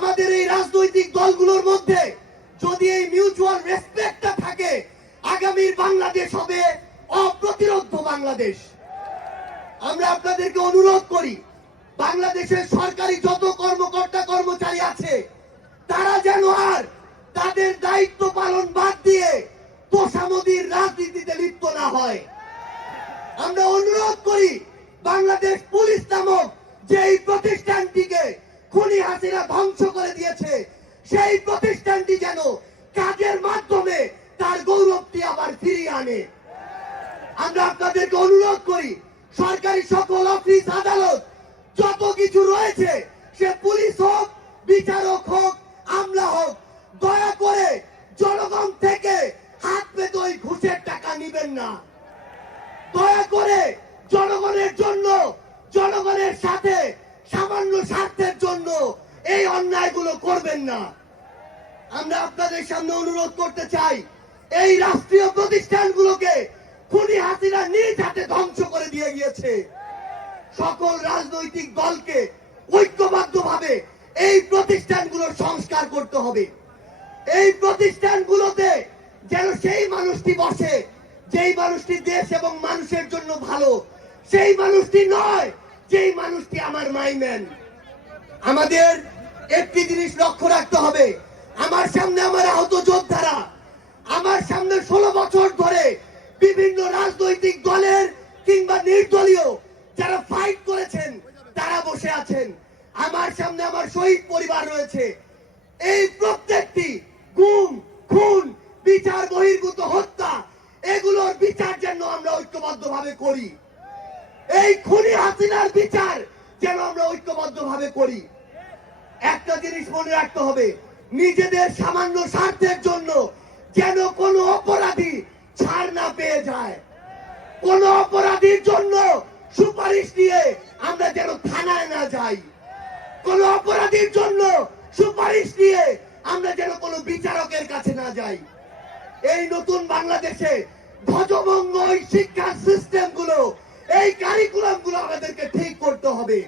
আমাদের এই রাজনৈতিক দলগুলোর মধ্যে যদি এই মিউচুয়াল রেসপেক্টটা থাকে, আগামীর বাংলাদেশ হবে অপ্রতিরোধ বাংলাদেশ। আমরা আপনাদেরকে অনুরোধ করি, বাংলাদেশের সরকারি যত কর্মকর্তা কর্মচারী আছে তারা যেন আর তাদের দায়িত্ব পালন বাদ দিয়ে তোষামোদীর রাজনীতিতে লিপ্ত না হয়। আমরা অনুরোধ করি, বাংলাদেশ পুলিশ নামক যে এই প্রতিষ্ঠানটিকে খুনি হাসিনা ধ্বংস করে দিয়েছে, সেই প্রতিষ্ঠানটি যেন কাজের মাধ্যমে তার গৌরবটি আবার ফিরিয়ে আনে। আমরা আপনাদেরকে অনুরোধ করি, সরকারি সকল অফিস আদালত যত কিছু রয়েছে, সে পুলিশ হোক, বিচারক হোক, আমলা হোক, দয়া করে জনগণ থেকে হাত পেতে ওই ঘুষের টাকা নিবেন না। দয়া করে জনগণের জন্য, জনগণের সাথে সামান্য স্বার্থের জন্য এই অন্যায়গুলো করবেন না। আমরা আপনাদের সামনে অনুরোধ করতে চাই, এই রাষ্ট্রীয় প্রতিষ্ঠানগুলোকে খুনি হাসিনা নিজ হাতে ধ্বংস করে দিয়ে গিয়েছে। সকল রাজনৈতিক দলকে ঐক্যবদ্ধভাবে এই প্রতিষ্ঠানগুলোর সংস্কার করতে হবে। এই প্রতিষ্ঠানগুলোতে যেন সেই মানুষটি বসে, যেই মানুষটি দেশ এবং মানুষের জন্য ভালো, সেই মানুষটি নয় যেই মানুষটি আমার মাইম্যান। আমাদের একটি জিনিস লক্ষ্য রাখতে হবে, আমার সামনে আমার আহত যোদ্ধারা, আমার সামনে 16 বছর ধরে বিভিন্ন রাজনৈতিক দলের কিংবা নির্দলীয় যারা ফাইট করেছেন তারা বসে আছেন। আমার সামনে আমার শহীদ পরিবার রয়েছে। এই প্রত্যেকটি গুম, খুন, বিচার বহির্ভূত হত্যা, এগুলোর বিচার যেন আমরা ঐক্যবদ্ধভাবে করি। এই খুনি হাসিনার বিচার যেন আমরা ঐক্যবদ্ধভাবে করি। একটা জিনিস মনে রাখতে হবে, নিজেদের সামান্য স্বার্থের জন্য যেন কোনো অপরাধী ছাড় না পেয়ে যায়। কোন অপরাধীর জন্য সুপারিশ নিয়ে আমরা যেন থানায় না যাই। কোন অপরাধীর জন্য সুপারিশ নিয়ে আমরা যেন কোনো বিচারকের কাছে না যাই। এই নতুন বাংলাদেশে ধ্বজভঙ্গ শিক্ষার সিস্টেম গুলো, এই কারিকুলাম গুলো আমাদেরকে ঠিক করতে হবে।